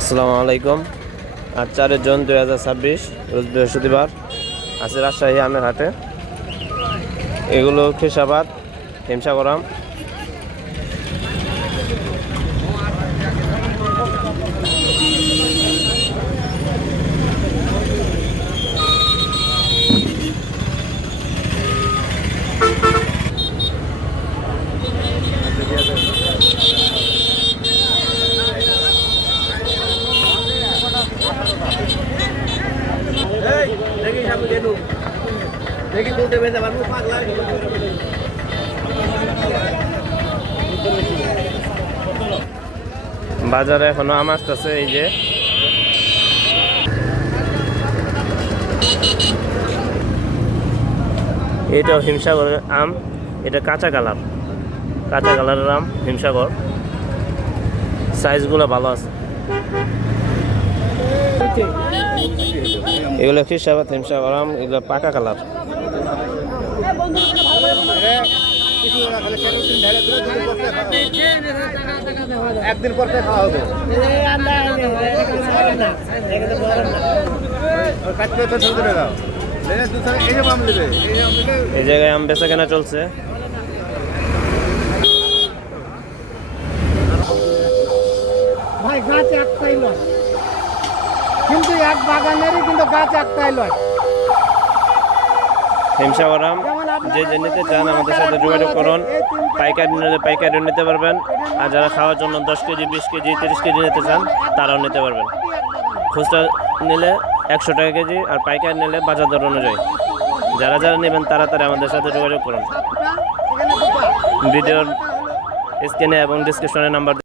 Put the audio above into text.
আসসালামু আলাইকুম। আজ 4 জুন 2026 রোজ বৃহস্পতিবার। আছে রাজশাহী আমের হাটে। এগুলো খেসাবাদ, হিমসাগরম। বাজারে এখনো আম আসতেছে। এই যে এটাও হিমসাগরের আম। এটা কাঁচা কালারের আম হিমসাগর। সাইজগুলো ভালো আছে। এগুলো খিসাবাদ হিমসাগর আম, এগুলো পাকা কালার। একদিন পর খাওয়া হবে। এই জায়গায় আম বেচা কেনা চলছে। ভাই গাছ একটাই লয়, কিন্তু এক বাগানেরই কিন্তু গাছ একটাই লয়। হিমসাগর আম যে নিতে চান আমাদের সাথে যোগাযোগ করুন। পাইকারি নিলে পাইকারি নিতে পারবেন, আর যারা খাওয়ার জন্য 10 কেজি 20 কেজি 30 কেজি নিতে চান তারাও নিতে পারবেন। খুচরা নিলে 100 টাকা কেজি, আর পাইকারি নিলে বাজার দর অনুযায়ী। যারা নেবেন তাড়াতাড়ি আমাদের সাথে যোগাযোগ করুন। ভিডিওর স্ক্রিনে এবং ডিসক্রিপশনে নাম্বার